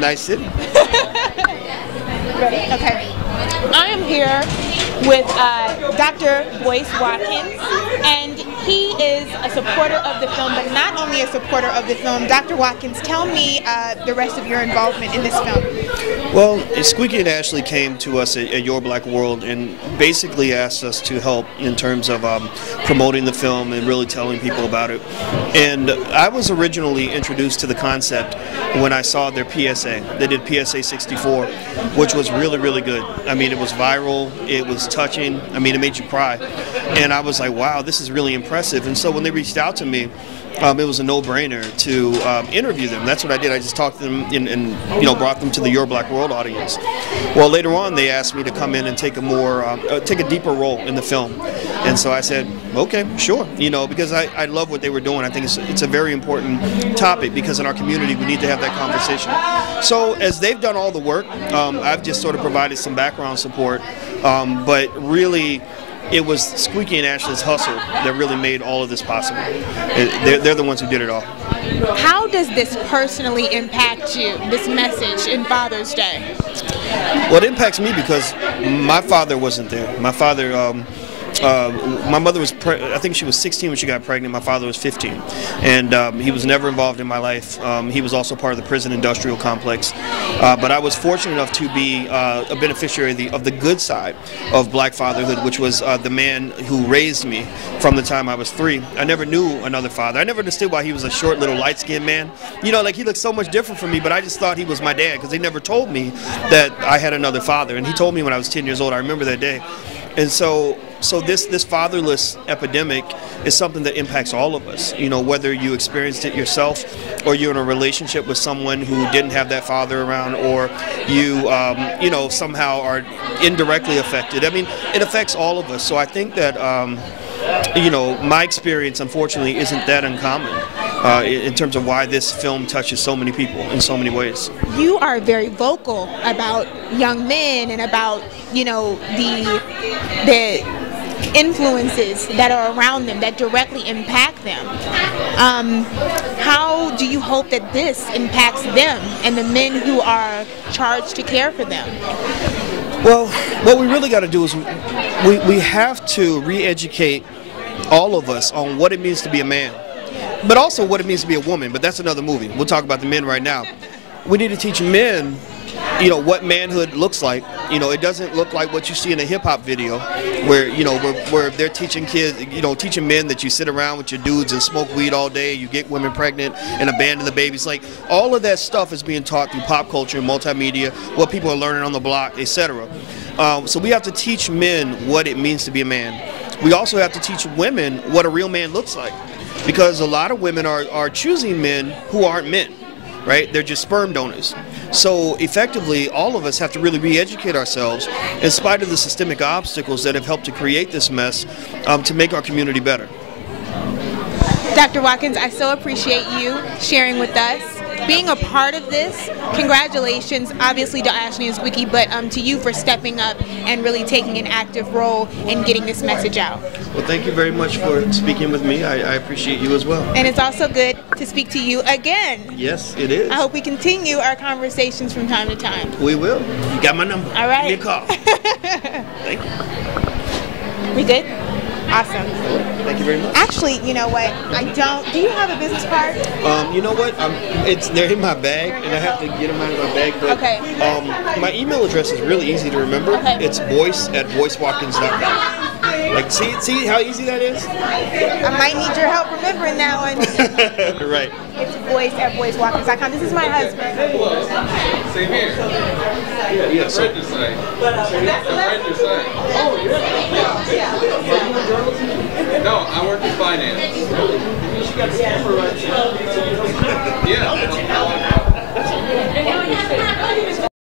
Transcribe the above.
Nice city. Ready? Okay. I am here with Dr. Boyce Watkins, and he is a supporter of the film, but not only a supporter of the film. Dr. Watkins, tell me the rest of your involvement in this film. Well, Squeaky and Ashley came to us at Your Black World and basically asked us to help in terms of promoting the film and really telling people about it. And I was originally introduced to the concept when I saw their PSA. They did PSA 64, which was really, really good. I mean, it was viral, it was touching, I mean, it made you cry. And I was like, wow, this is really impressive. And so when they reached out to me, it was a no-brainer to interview them. That's what I did. I just talked to them and brought them to the Your Black World audience. Well, later on, they asked me to come in and take a deeper role in the film. And so I said, okay, sure. Because I love what they were doing. I think it's a very important topic because in our community, we need to have that conversation. So as they've done all the work, I've just sort of provided some background support. But really, it was Squeaky and Ashley's hustle that really made all of this possible. They're the ones who did it all. How does this personally impact you, this message in Father's Day? Well, it impacts me because my father wasn't there. My father, my mother was, I think she was 16 when she got pregnant. My father was 15. And he was never involved in my life. He was also part of the prison industrial complex. But I was fortunate enough to be a beneficiary of the good side of black fatherhood, which was the man who raised me from the time I was 3. I never knew another father. I never understood why he was a short, little, light-skinned man. Like he looked so much different from me, but I just thought he was my dad because they never told me that I had another father. And he told me when I was 10 years old. I remember that day. And so this fatherless epidemic is something that impacts all of us. Whether you experienced it yourself, or you're in a relationship with someone who didn't have that father around, or you somehow are indirectly affected. I mean, it affects all of us. So I think that my experience, unfortunately, isn't that uncommon in terms of why this film touches so many people in so many ways. You are very vocal about young men and about, the influences that are around them that directly impact them. How do you hope that this impacts them and the men who are charged to care for them? Well, what we really got to do is we have to re-educate all of us on what it means to be a man, but also what it means to be a woman. But that's another movie. We'll talk about the men right now. We need to teach men what manhood looks like. It doesn't look like what you see in a hip-hop video where, where they're teaching kids, teaching men that you sit around with your dudes and smoke weed all day, you get women pregnant and abandon the babies. Like, all of that stuff is being taught through pop culture and multimedia, what people are learning on the block, etc. So we have to teach men what it means to be a man. We also have to teach women what a real man looks like, because a lot of women are choosing men who aren't men. Right? They're just sperm donors. So effectively, all of us have to really re-educate ourselves in spite of the systemic obstacles that have helped to create this mess to make our community better. Dr. Watkins, I so appreciate you sharing with us, being a part of this. Congratulations, obviously, to Ashley and Squeaky, but to you for stepping up and really taking an active role in getting this message out. Well, thank you very much for speaking with me. I appreciate you as well. And it's also good to speak to you again. Yes, it is. I hope we continue our conversations from time to time. We will. You got my number. All right. Give me a call. Thank you. We good? Awesome. Thank you very much. Actually, you know what? Do you have a business card? You know what? They're in my bag, and I have to get them out of my bag. But, okay. My email address is really easy to remember. Okay. It's boyce@boycewatkins.com. Like, see how easy that is? I might need your help remembering that one. Right. It's boyce@boycewatkins.com. This is my husband. Same here. Yeah. So, Right this side. Right this side. Oh, yeah. No, I work in finance. Yeah.